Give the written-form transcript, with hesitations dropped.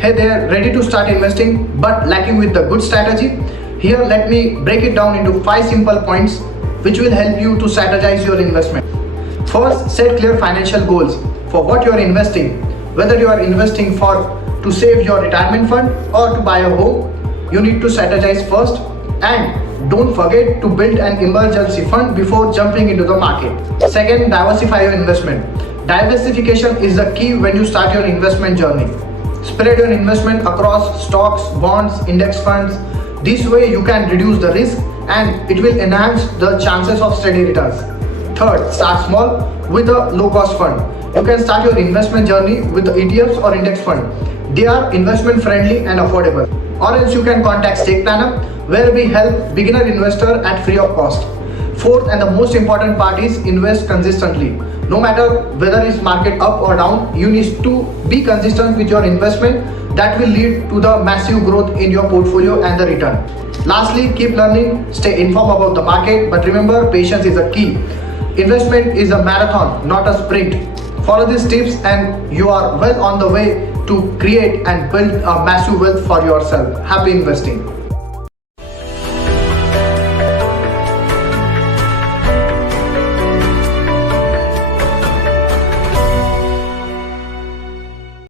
Hey there, ready to start investing but lacking with the good strategy? Here let me break it down into 5 simple points which will help you to strategize your investment. First, set clear financial goals for what you are investing. Whether you are investing to save your retirement fund or to buy a home, you need to strategize first, and don't forget to build an emergency fund before jumping into the market. Second, diversify your investment. Diversification is the key when you start your investment journey. Spread your investment across stocks, bonds, index funds. This way you can reduce the risk and it will enhance the chances of steady returns. Third, start small with a low cost fund. You can start your investment journey with the ETFs or index fund. They are investment friendly and affordable. Or else you can contact Stake Planner, where we help beginner investor at free of cost. Fourth, and the most important part is invest consistently. No matter whether it's market up or down, you need to be consistent with your investment. That will lead to the massive growth in your portfolio and the return. Lastly, keep learning, stay informed about the market, but remember, patience is a key. Investment is a marathon, not a sprint. Follow these tips and you are well on the way to create and build a massive wealth for yourself. Happy investing.